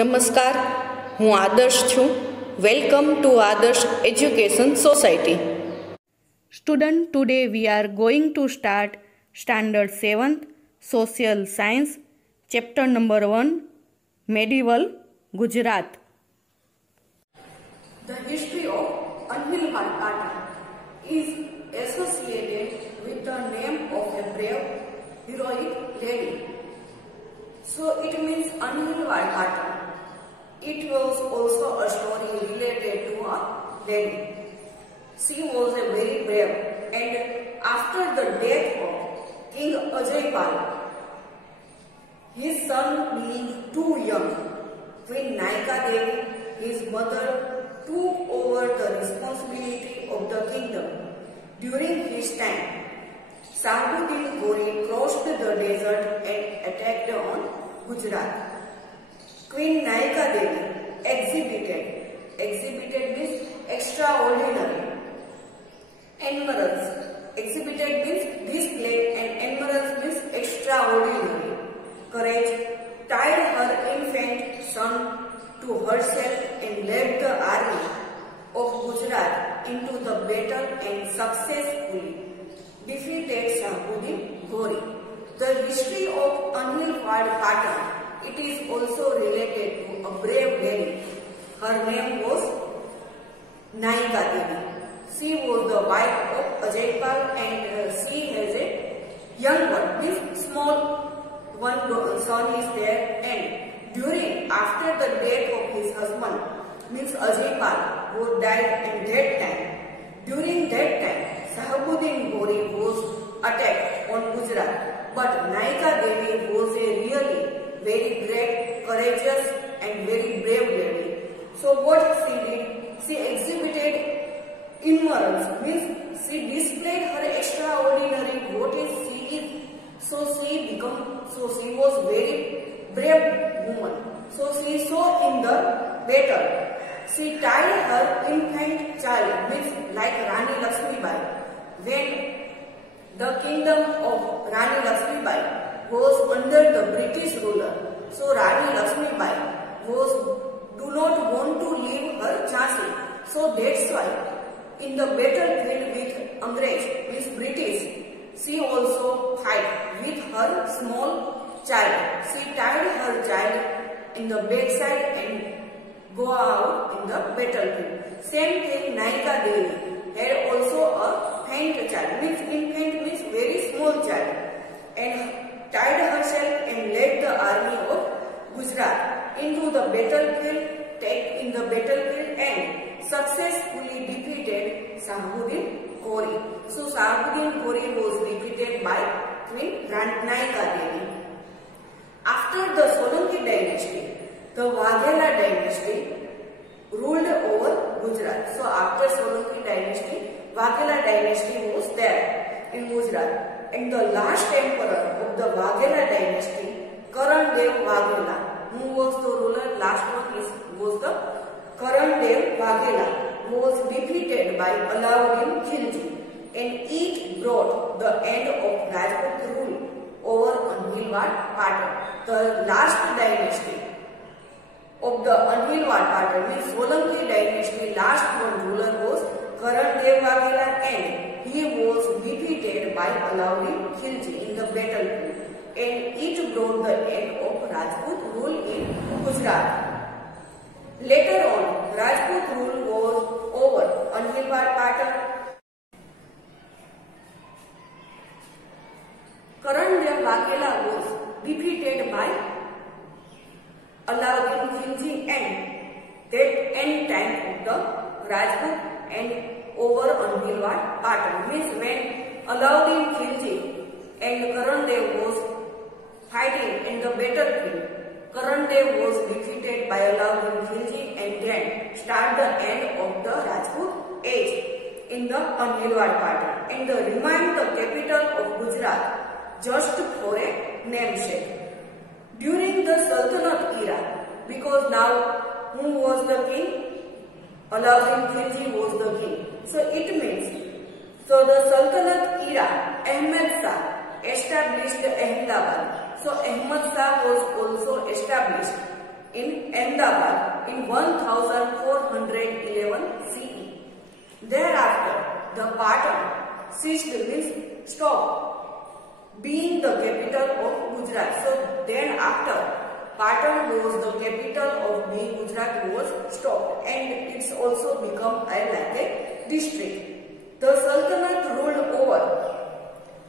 નમસ્કાર, હું આદર્શ છું. વેલકમ ટુ આદર્શ education society. Student, today we are going to start Standard 7th Social Science, Chapter number 1, Medieval Gujarat. The history of Anhilwad Patan is associated with the name of a brave, heroic lady. So it means Anhilwad Patan. It was also a story related to a lady. She was a very brave, and after the death of King Ajaypal, his son being too young, Queen Naika Devi, his mother, took over the responsibility of the kingdom. During his time, Sahabuddin Ghori crossed the desert and attacked on Gujarat. Queen Naika Devi exhibited means extraordinary endurance. Exhibited means display, and endurance means extraordinary courage. Tied her infant son to herself and led the army of Gujarat into the battle and successfully defeated Sahabuddin Ghori. The history of Anhilwad Patan, it is also related to a brave lady. Her name was Naika Devi. She was the wife of Ajaypal, and she has a young one, means small one son is there, and after the death of his husband, means Ajaypal, who died in that time. During that time, Sahabuddin Ghori was attacked on Gujarat, but Naika Devi was a really very great, courageous and very brave lady. So what she did, she exhibited endurance, means she displayed her extraordinary what is she is. So she was very brave woman. So she saw in the battle, she tied her infant child, means like Rani Lakshmibai. When the kingdom of Rani Lakshmibai was under the British ruler, so Rani Lakshmibai do not want to leave her Jhansi. So that's why in the battlefield with Angrez, means British, she also fight with her small child. She tied her child in the backside and go out in the battlefield. Same thing, Naika Devi had also a infant child, means infant means very small child, and tied herself and led the army of Gujarat into the battlefield, and successfully defeated Sahabuddin Ghori. So Sahabuddin Ghori was defeated by Queen Naika Devi. After the Solanki dynasty, the Waghela dynasty ruled over Gujarat. So after Solanki dynasty, Waghela dynasty was there in Gujarat. And the last emperor of the Waghela dynasty, Karan Dev Waghela, who was the ruler, last one was the Karan Dev Waghela, was defeated by Alauddin Khilji, and it brought the end of Rajput rule over Anhilwad Patan. The last dynasty of the Anhilwad Patan, means Solanki dynasty, last one ruler was Karan Dev Waghela, and he was defeated by Alauddin Khilji in the battlefield, and it brought the end of Rajput rule in Gujarat. Later on, Rajput rule was over Anhilwad Patan. Karan Dev Waghela was defeated by Alauddin Khilji, and that end time of the Rajput and over Anhilwad Patan, means when Alauddin Khilji and Karan Dev was fighting in the battlefield, Karan Dev was defeated by Alauddin Khilji, and then start the end of the Rajput age in the Anhilwad Patan, and remained the capital of Gujarat just for a namesake. During the Sultanate era, because now who was the king? Alauddin Khilji was the king. So it means, so the Sultanate era, Ahmed Shah established Ahmedabad. So Ahmad Shah was also established in Ahmedabad in 1411 CE. Thereafter, the Patan ceased means stopped being the capital of Gujarat. So then after Patan was the capital of being Gujarat was stopped and it's also become like a district. The Sultanate ruled over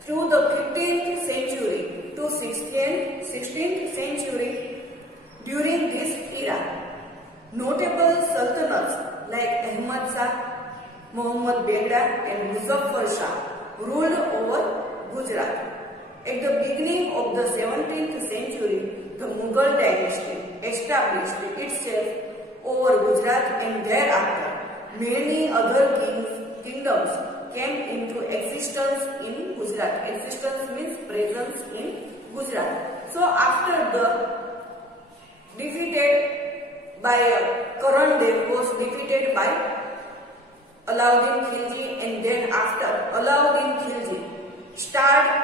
through the 15th century to 16th century. During this era, notable sultanates like Ahmad Shah, Muhammad Begda and Muzaffar Shah ruled over Gujarat. At the beginning of the 17th century, the Mughal dynasty established itself over Gujarat and thereafter many other kingdoms came into existence in Gujarat. Existence means presence in Gujarat. So after the defeated by Karan Dev was defeated by Alauddin Khilji and then after Alauddin Khilji started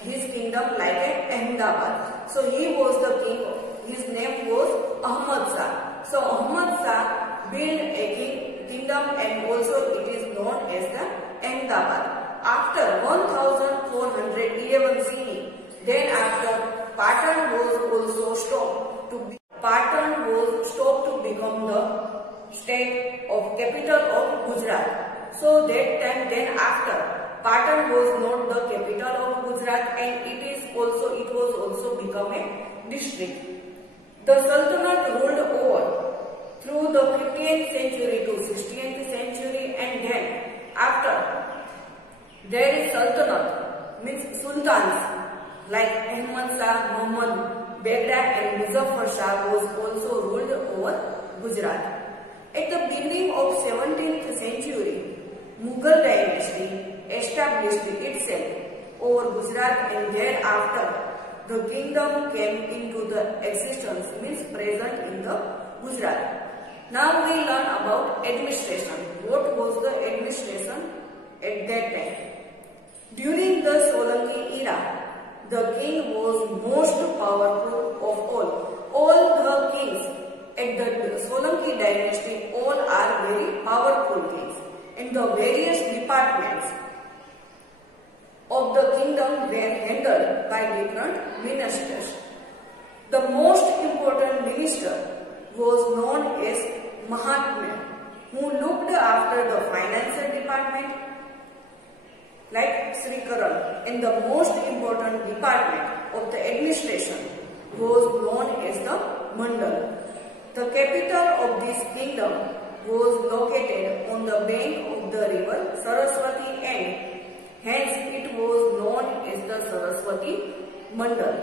his kingdom like Ahmedabad. So he was the king. His name was Ahmad Shah. So Ahmad Shah built a kingdom and also it is known as the Ahmedabad. After 1411 CE, then after Patan was also stopped to become the state of capital of Gujarat. So that time then after Patan was not the capital of Gujarat and it was also become a district. The Sultanate ruled over through the 15th century to 16th century and then after there is Sultanate means sultans like Ahmad Shah, Muhammad Begda and Muzaffar Shah was also ruled over Gujarat. At the beginning of 17th century, Mughal dynasty established itself over Gujarat and thereafter the kingdom came into the existence means present in the Gujarat. Now we learn about administration. What was the administration at that time? During the Solanki era, the king was most powerful of all. All the kings at the Solanki dynasty all are very powerful kings. And the various departments of the kingdom were handled by different ministers. The most important minister was known as Mahatma, who looked after the financial department like Sri Karan, and the most important department of the administration was known as the Mandal. The capital of this kingdom was located on the bank of the river Saraswati and hence it was known as the Saraswati Mandal.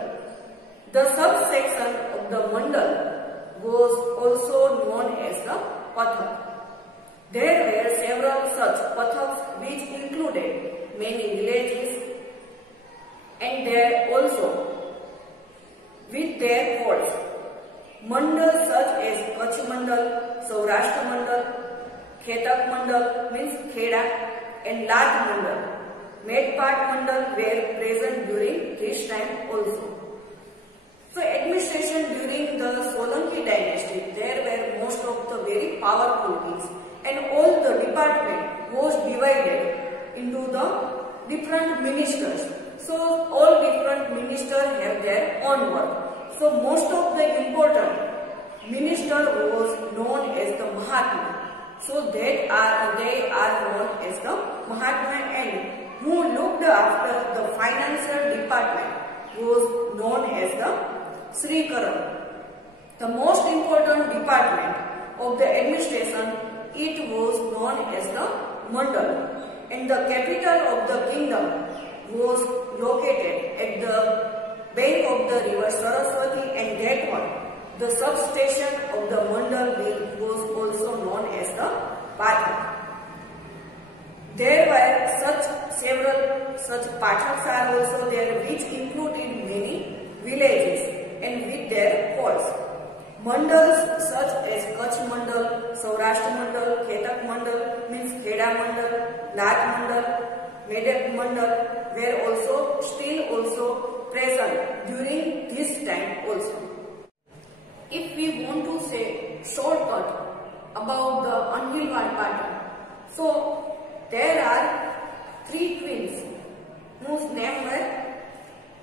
The subsection of the Mandal was also known as the Pathak. There were several such Pathaks which included many villages and there also with their forts. Mandals such as Kutch Mandal, Saurashtra Mandal, Khetak Mandal means Kheda and Lat Mandal, Medpat Mandal were present during this time also. So administration during the Solanki dynasty, there were most of the very powerful kings and all the department was divided into the different ministers. So all different ministers have their own work. So most of the important minister was known as the Mahatma. So they are known as the Mahatma and who looked after the financial department was known as the Sri Karan. The most important department of the administration, it was known as the Mandal and the capital of the kingdom was located at the bank of the river Saraswati and that one. The substation of the Mandal was also known as the Pathak. There were several such Pathaks are also there which included many villages and with their forts. Mandals such as Kutch Mandal, Saurashtra Mandal, Khetak Mandal means Kheda Mandal, Lat Mandal, Medak Mandal were still present during this time also. if we want to say shortcut about the Anhilwad pattern, so there are 3 queens whose name were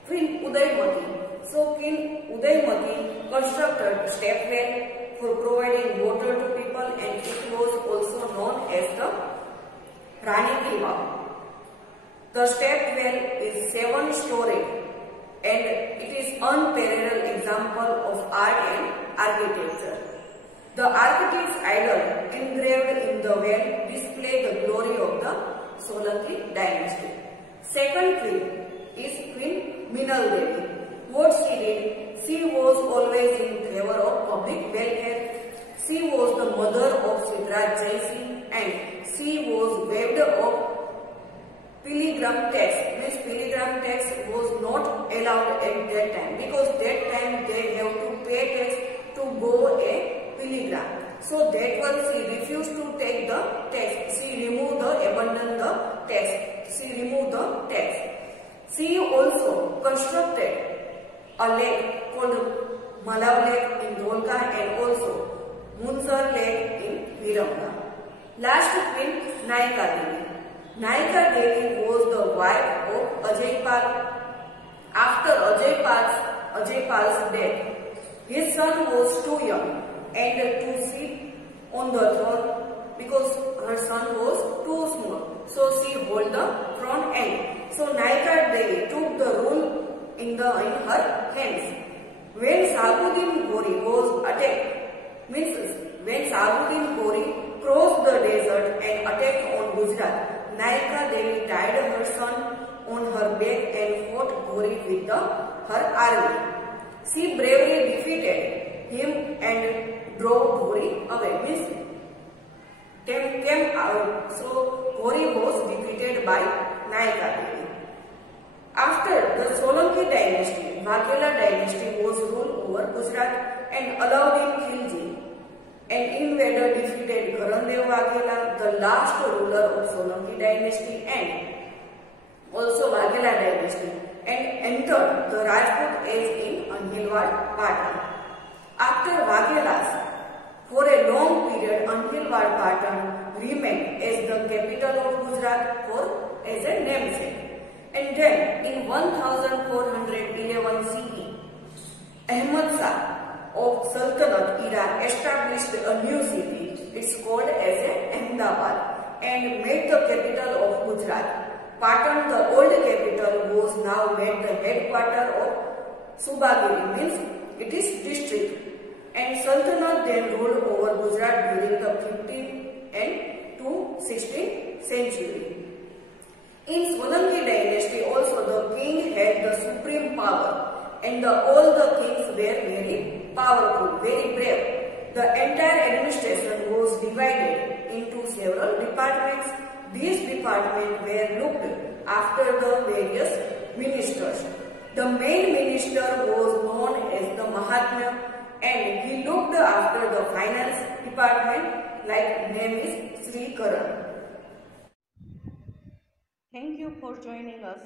Queen Udaymati. So Queen Udaymati constructed step well for providing water to people, and it was also known as the Rani Ki Vav. The step well is 7-storied and it is unparalleled example of art and architecture. The architect's idol engraved in the well display the glory of the Solanki dynasty. Second queen is Queen Minal Devi. What she did, she was always in favor of public welfare. She was the mother of Siddharth Jai Singh and she was waived of pilgrim tax. Means pilgrim tax was not allowed at that time, because that time they have to pay tax to go a pilgrim. So that one she refused to take the tax. She removed abandoned the tax. She removed the tax. She also constructed a lake called Malav Lake in Dholka and also Munsar Lake in Viramla. Last queen, Nayika Devi. Nayika Devi was the wife of Ajay Pal. After Ajay Pal's death, his son was too young and to sit on the throne because her son was too small. So she held the front end. So Nayika Devi took the rule in her hands. When Shahabuddin Ghori was attacked, means when Shahabuddin Ghori crossed the desert and attacked on Gujarat, Nayika Devi tied her son on her back and fought Ghori with her army. She bravely defeated him and drove Ghori away. Means came out. So Ghori was defeated by Nayika Devi. After the Solanki dynasty, Vaghela dynasty was ruled over Gujarat and Alauddin Khilji. An invader defeated Karandev Vaghela, the last ruler of Solanki dynasty and also Vaghela dynasty, and entered the Rajput age in Anhilwad Patan. After Vaghelas, for a long period, Anhilwad Patan remained as the capital of Gujarat as a namesake. And then in 1411 CE, Ahmad Shah of Sultanate era established a new city. It's called as Ahmedabad and made the capital of Gujarat. Patan, the old capital, was now made the headquarters of Subagiri, means it is district. And Sultanate then ruled over Gujarat during the 15th and to 16th century. In Solanki dynasty also the king had the supreme power and all the kings were very powerful, very brave. The entire administration was divided into several departments. These departments were looked after the various ministers. The main minister was known as the Mahatma and he looked after the finance department, like name is Sri Karan. Thank you for joining us.